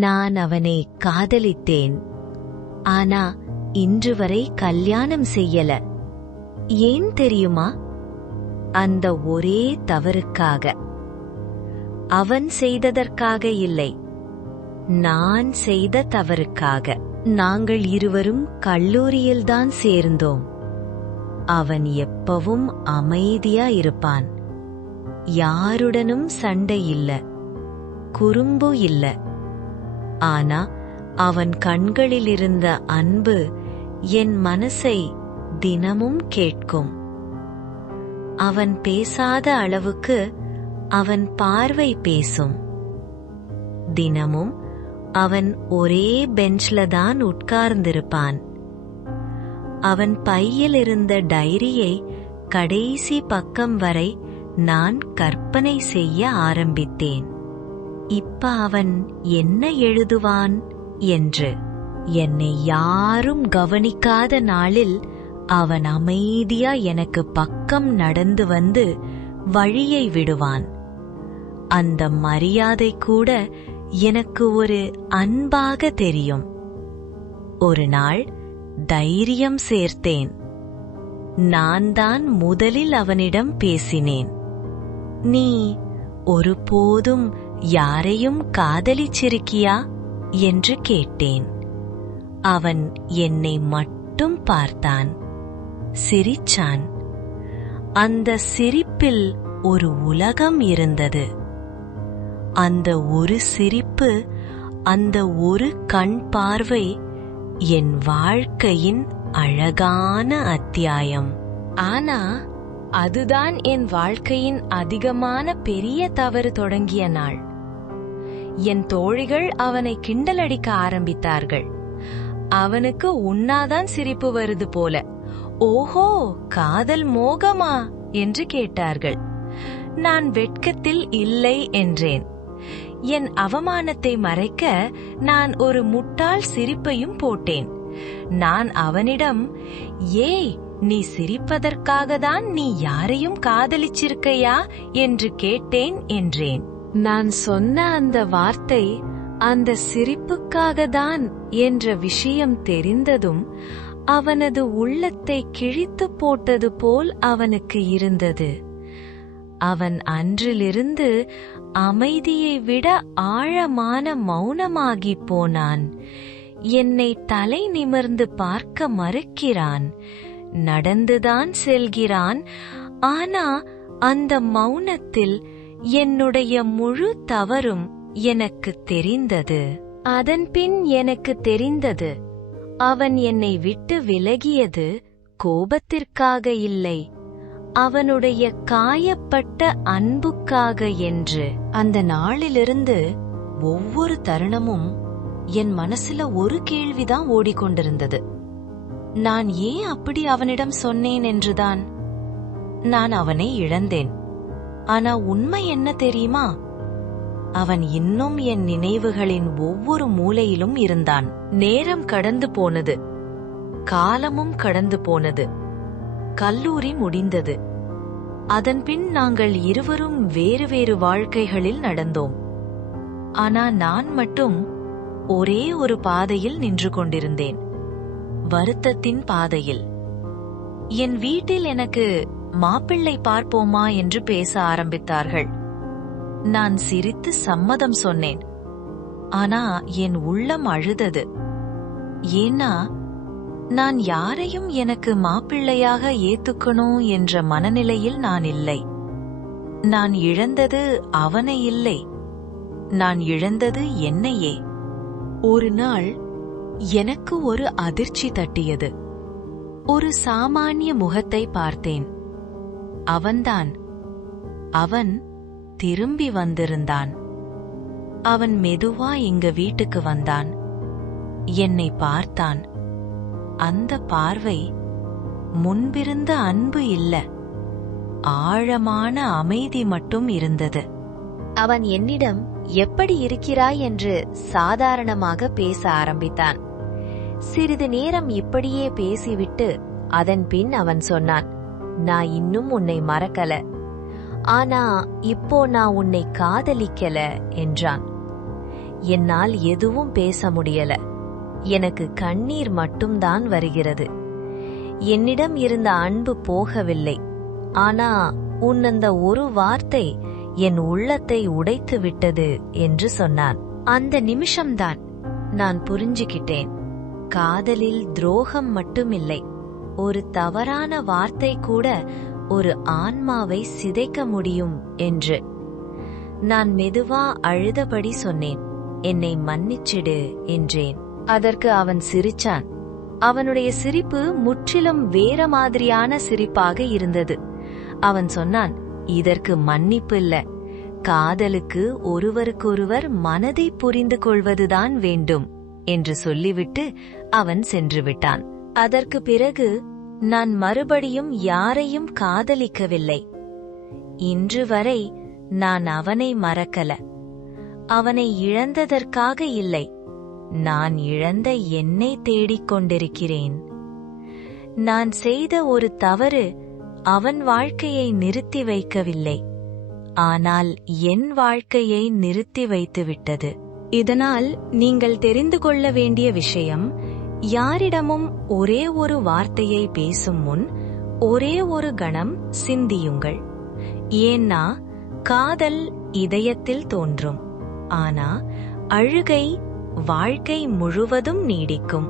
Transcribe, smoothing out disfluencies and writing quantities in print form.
நான் அவனை காதலித்தேன். ஆனா இன்று வரை கல்யாணம் செய்யல. ஏன் தெரியுமா? அந்த ஒரே தவறுக்காக. அவன் செய்ததற்காக இல்லை, நான் செய்த தவறுக்காக. நாங்கள் இருவரும் கல்லூரியில்தான் சேர்ந்தோம். அவன் எப்பவும் அமைதியா இருப்பான். யாருடனும் சண்டை இல்ல, குறும்பு இல்ல. ஆனா அவன் கண்களிலிருந்த அன்பு என் மனசை தினமும் கேட்கும். அவன் பேசாத அளவுக்கு அவன் பார்வை பேசும். தினமும் அவன் ஒரே பெஞ்ச்ல தான் உட்கார்ந்திருப்பான். அவன் பையில் இருந்த டைரியை கடைசி பக்கம் வரை நான் கற்பனை செய்ய ஆரம்பித்தேன். இப்ப அவன் என்ன எழுதுவான் என்று. என்னை யாரும் கவனிக்காத நாளில் அவன் அமைதியா எனக்கு பக்கம் நடந்து வந்து வழியை விடுவான். அந்த மரியாதை கூட எனக்கு ஒரு அன்பாக தெரியும். ஒரு நாள் தைரியம் சேர்த்தேன். நான் தான் முதலில் அவனிடம் பேசினேன். நீ ஒருபோதும் யாரையும் காதலிச்சிருக்கியா என்று கேட்டேன். அவன் என்னை மட்டும் பார்த்தான், சிரிச்சான். அந்த சிரிப்பில் ஒரு உலகம் இருந்தது. அந்த ஒரு சிரிப்பு, அந்த ஒரு கண் பார்வை என் வாழ்க்கையின் அழகான அத்தியாயம். ஆனா அதுதான் என் வாழ்க்கையின் அதிகமான பெரிய தவறு தொடங்கிய நாள். என் தோழிகள் அவனை கிண்டலடிக்க ஆரம்பித்தார்கள். அவனுக்கு உன்னாதான் சிரிப்பு வருது போல, ஓஹோ காதல் மோகமா என்று கேட்டார்கள். நான் வெட்கத்தில் இல்லை என்றேன். என் அவமானத்தை மறைக்க நான் ஒரு முட்டாள் சிரிப்பையும் போட்டேன். நான் அவனிடம், ஏய் நீ சிரிப்பதற்காகத்தான் நீ யாரையும் காதலிச்சிருக்கையா என்று கேட்டேன் என்றேன். நான் சொன்ன அந்த வார்த்தை அந்த சிரிப்புக்காகத்தான் என்ற விஷயம் தெரிந்ததும் அவனது உள்ளத்தை கிழித்து போட்டது போல் அவனுக்கு இருந்தது. அவன் அன்றிலிருந்து அமைதியை விட ஆழமான மௌனமாகி போனான். என்னை தலை நிமிர்ந்து பார்க்க மறுக்கிறான். நடந்துதான் செல்கிறான். ஆனா அந்த மௌனத்தில் என்னுடைய முழு தவறும் எனக்கு தெரிந்தது. அதன்பின் எனக்கு தெரிந்தது, அவன் என்னை விட்டு விலகியது கோபத்திற்காக இல்லை, அவனுடைய காயப்பட்ட அன்புக்காக என்று. அந்த நாளிலிருந்து ஒவ்வொரு தருணமும் என் மனசுல ஒரு கேள்விதான் ஓடிக்கொண்டிருந்தது. நான் ஏன் அப்படி அவனிடம் சொன்னேன் என்றுதான். நான் அவனை இழந்தேன். ஆனா உண்மை என்ன தெரியுமா? அவன் இன்னும் என் நினைவுகளின் ஒவ்வொரு மூலையிலும் இருந்தான். நேரம் கடந்து போனது, காலமும் கடந்து போனது. கல்லூரி முடிந்தது. அதன்பின் நாங்கள் இருவரும் வேறு வேறு வாழ்க்கைகளில் நடந்தோம். ஆனா நான் மட்டும் ஒரே ஒரு பாதையில் நின்று கொண்டிருந்தேன், வருத்தத்தின் பாதையில். என் வீட்டில் எனக்கு மாப்பிள்ளை பார்ப்போமா என்று பேச ஆரம்பித்தார்கள். நான் சிரித்து சம்மதம் சொன்னேன். ஆனா என் உள்ளம் அழுதது. ஏன்னா நான் யாரையும் எனக்கு மாப்பிள்ளையாக ஏத்துக்கணும் என்ற மனநிலையில் நான் இல்லை. நான் இழந்தது அவனை இல்லை, நான் இழந்தது என்னையே. ஒரு நாள் எனக்கு ஒரு அதிர்ச்சி தட்டியது. ஒரு சாமானிய முகத்தை பார்த்தேன். அவன்தான். அவன் திரும்பி வந்திருந்தான். அவன் மெதுவா எங்க வீட்டுக்கு வந்தான். என்னை பார்த்தான். அந்த பார்வை முன்பிருந்த அன்பு இல்ல, ஆழமான அமைதி மட்டும் இருந்தது. அவன் என்னிடம் எப்படி இருக்கிறாய் என்று சாதாரணமாக பேச ஆரம்பித்தான். சிறிது நேரம் இப்படியே பேசிவிட்டு அதன் பின் அவன் சொன்னான், நான் இன்னும் உன்னை மறக்கல, ஆனா இப்போ நான் உன்னை காதலிக்கல என்றான். என்னால் எதுவும் பேச முடியல. எனக்கு கண்ணீர் மட்டும்தான் வருகிறது. என்னிடம் இருந்த அன்பு போகவில்லை. ஆனா உன் அந்த ஒரு வார்த்தை என் உள்ளத்தை உடைத்து விட்டது என்று சொன்னான். அந்த நிமிஷம்தான் நான் புரிஞ்சுக்கிட்டேன், காதலில் துரோகம் மட்டுமில்லை, ஒரு தவறான வார்த்தை கூட ஒரு ஆன்மாவை சிதைக்க முடியும் என்று. நான் மெதுவா அழுதபடி சொன்னேன், என்னை மன்னிச்சிடு என்றேன். அதற்கு அவன் சிரிச்சான். அவனுடைய சிரிப்பு முற்றிலும் வேற மாதிரியான சிரிப்பாக இருந்தது. அவன் சொன்னான், இதற்கு மன்னிப்பு இல்ல, காதலுக்கு ஒருவருக்கொருவர் மனதை புரிந்து கொள்வதுதான் வேண்டும் என்று சொல்லிவிட்டு அவன் சென்று விட்டான். அதற்கு பிறகு நான் மறுபடியும் யாரையும் காதலிக்கவில்லை. இன்று வரை நான் அவனை மறக்கல. அவனை இழந்ததற்காக இல்லை, நான் இழந்த என்னை தேடிக் கொண்டிருக்கிறேன். நான் செய்த ஒரு தவறு அவன் வாழ்க்கையை நிறுத்தி வைக்கவில்லை, ஆனால் என் வாழ்க்கையை நிறுத்தி வைத்துவிட்டது. இதனால் நீங்கள் தெரிந்து கொள்ள வேண்டிய விஷயம், யாரிடமும் ஒரே ஒரு வார்த்தையை பேசும் முன் ஒரே ஒரு கணம் சிந்தியுங்கள். ஏன்னா காதல் இதயத்தில் தோன்றும், ஆனா அழுகை வாழ்க்கை முழுவதும் நீடிக்கும்.